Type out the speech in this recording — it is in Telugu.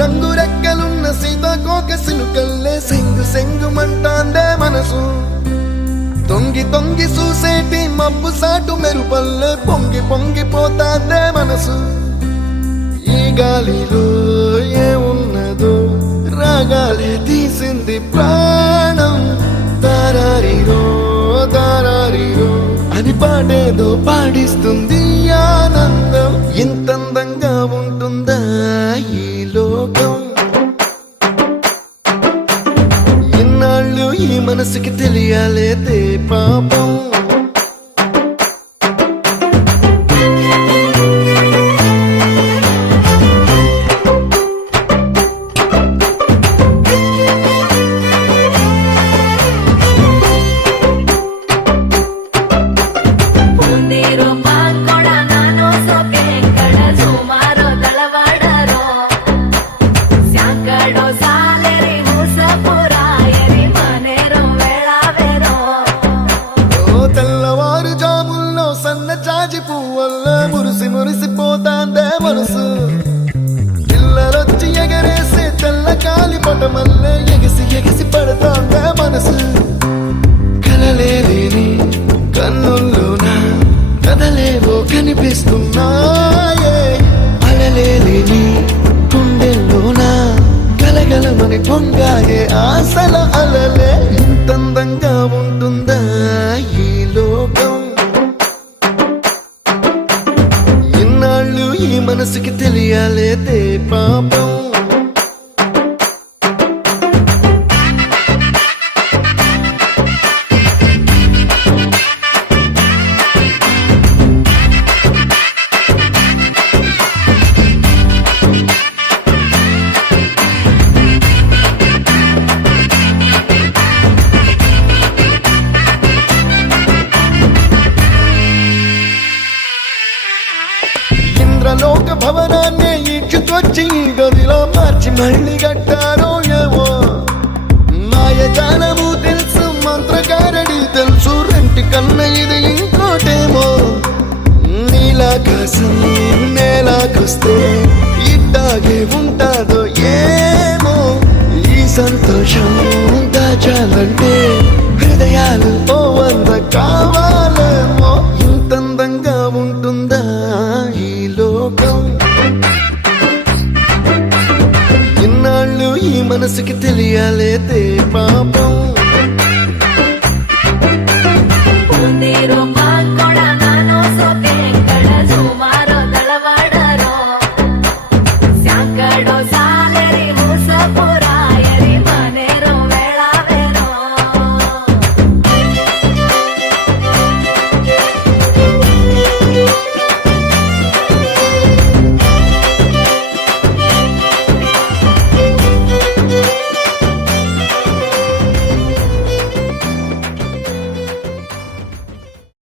రంగు రెక్కలున్న సీతాకోక సిలుకల్లే సెంగు సెంగుమంటాందే మనసు తొంగి తొంగి చూసేటి మబ్బు సాటు మెరుపల్లే పొంగి పొంగిపోతాందే మనసు ఈ గాలిలో ఏమున్నదో రాగాలే తీసింది ప్రాణం దారారిరో దారారిరో అని పాడేదో పాడిస్తుంది ఆనందం ఇంతందంగా ఉంటుందా ఈ లోకం ఇన్నాళ్ళు ఈ మనసుకి తెలియాలేదే పాపం మురిసి మురిసిపోతాందే మనసు పిల్లలొచ్చి ఎగరేసే తెల్ల కాలి పటమల్లే ఎగిసి ఎగిసి పడతాందే మనసు కలలేని కన్నుల్లోన కదలేవో కనిపిస్తున్నాయే అలలేని గుండెల్లోన గలగలమని పొంగాయే ఆశల అలలే ఇంతందంగా ఉంటుందా ఈ లోకం ఈ మనసుకి తెలియాలేదే పాపం లోక భవనాన్ని ఈడ్చుకొచ్చి గదిలో మార్చి మళ్ళీ కట్టారో ఏమో మాయజాలము తెలుసు మంత్రకారడి తెలుసు రెంటి కన్న ఇది ఇంకోటేమో నీలాకాశం నేలాకొస్తే ఇట్టాగే ఉంటాదో ఏమో ఈ సంతోషం దాచాలంటే హృదయాలు ఓ వంద కావాలేమో ఇంతందంగా ఉంటుందా ఇన్నాళ్ళు ఈ మనసుకి తెలియాలేదే పాప